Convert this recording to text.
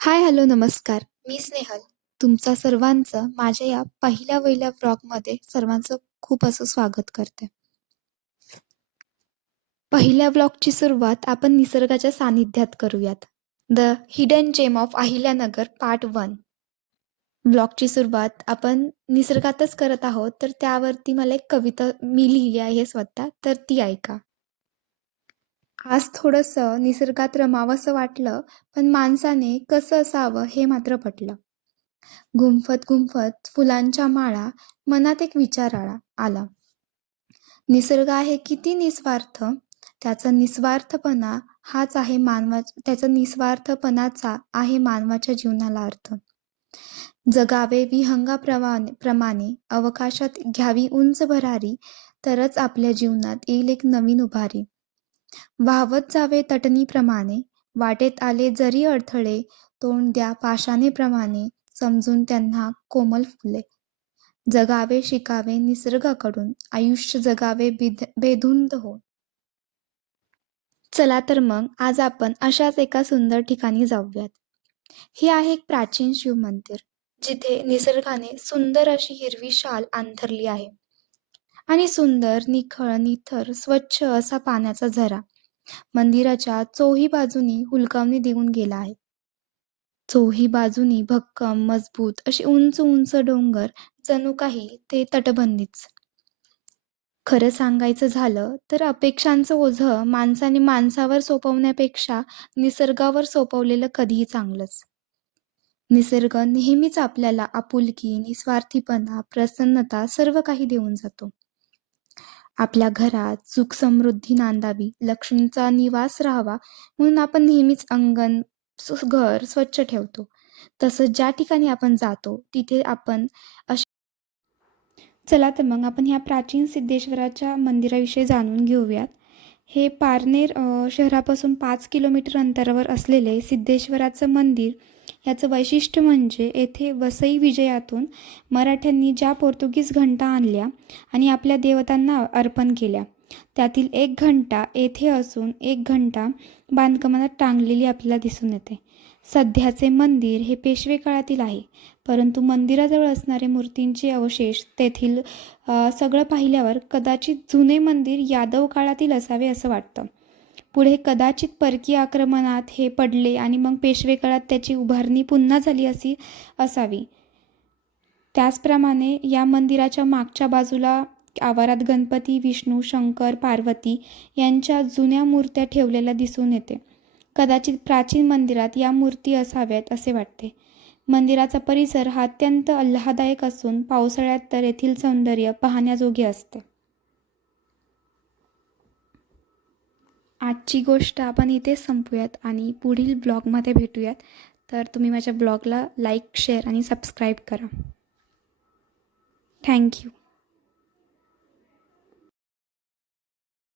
Hi hello नमस्कार. मी स्नेहल. तुमचा सर्वांचं माझ्या या पहिल्या वहिल्या व्लॉगमध्ये सर्वांचं खूप असं स्वागत करते. पहिल्या व्लॉगची सुरुवात आपण निसर्गाच्या सानिध्यात करूयात. The hidden gem of Ahilyanagar part one ब्लॉगची सुरुवात आपण निसर्गातच करत आहोत तर त्यावरती मला एक कविता मी लिहिली आहे स्वतः तर ती ऐका. आज थोडंसं निसर्गात रमावंसं वाटलं पण माणसाने कसं असावं हे मात्र पटलं. गुंफत गुंफत फुलांच्या माळा मनात एक विचार आला आला. निसर्ग आहे किती निस्वार्थ त्याचा निस्वार्थपणा हाच आहे मानवा त्याचा निस्वार्थपणाचा आहे मानवाच्या जीवनाला अर्थ. जगावे विहंगाप्रमाणे प्रमाणे अवकाशात घ्यावी उंच भरारी तरच आपल्या जीवनात येईल एक नवीन उभारी. वाहवत जावे तटणीप्रमाणे वाटेत आले जरी अडथळे तोंड द्या पाषाणेप्रमाणे समजून त्यांना कोमल फुले. जगावे शिकावे निसर्गाकडून आयुष्य जगावे बिध बेधुंद हो चला तर मग आज आपण अशाच एका सुंदर ठिकाणी जाऊयात. हे आहे एक प्राचीन शिव मंदिर जिथे निसर्गाने सुंदर अशी हिरवी शाल अंथरली आहे. आणि सुंदर निखळ निथर स्वच्छ असा पाण्याचा झरा. मंदिराच्या चोही बाजूनी हुलकावणी देऊन गेला आहे. चोही बाजूनी भक्कम मजबूत अशी उंच उंच डोंगर जणू काही ते तटबंदीच. खरं सांगायचं झालं तर अपेक्षांचं ओझं माणसाने माणसावर सोपवण्यापेक्षा निसर्गावर सोपवलेलं कधीही चांगलंच. निसर्ग नेहमीच आपल्याला आपुलकी निस्वार्थीपणा प्रसन्नता सर्व काही देऊन जातो. आपल्या घरात सुख समृद्धी नांदावी लक्ष्मीचा निवास राहावा म्हणून आपण नेहमीच अंगण घर स्वच्छ ठेवतो. तसंच ज्या ठिकाणी आपण जातो तिथे आपण अशा चला तर मग आपण ह्या प्राचीन सिद्धेश्वराच्या मंदिराविषयी जाणून घेऊयात. हे पारनेर शहरापासून पाच किलोमीटर अंतरावर असलेले सिद्धेश्वराचं मंदिर याचं वैशिष्ट्य म्हणजे येथे वसई विजयातून मराठ्यांनी ज्या पोर्तुगीज घंटा आणल्या आणि आपल्या देवतांना अर्पण केल्या त्यातील एक घंटा येथे असून एक घंटा बांधकामाला टांगलेली आपल्याला दिसून येते. सध्याचे मंदिर हे पेशवे काळातील आहे परंतु मंदिराजवळ असणारे मूर्तींचे अवशेष तेथील सगळं पाहिल्यावर कदाचित जुने मंदिर यादव काळातील असावे असं वाटतं. पुढे कदाचित परकीय आक्रमणात हे पडले आणि मग पेशवेकाळात त्याची उभारणी पुन्हा झाली अशी असावी. त्याचप्रमाणे या मंदिराच्या मागच्या बाजूला आवारात गणपती विष्णू शंकर पार्वती यांच्या जुन्या मूर्त्या ठेवलेल्या दिसून येते. कदाचित प्राचीन मंदिरात या मूर्ती असाव्यात असे वाटते. मंदिराचा परिसर हा अत्यंत आल्हादायक असून पावसाळ्यात तर येथील सौंदर्य पाहण्याजोगे असते. आजची गोष्ट आपण इथेच संपूयात आणि पुढील ब्लॉगमध्ये भेटूयात. तर तुम्ही माझ्या ब्लॉगला लाईक शेअर आणि सबस्क्राईब करा. Thank you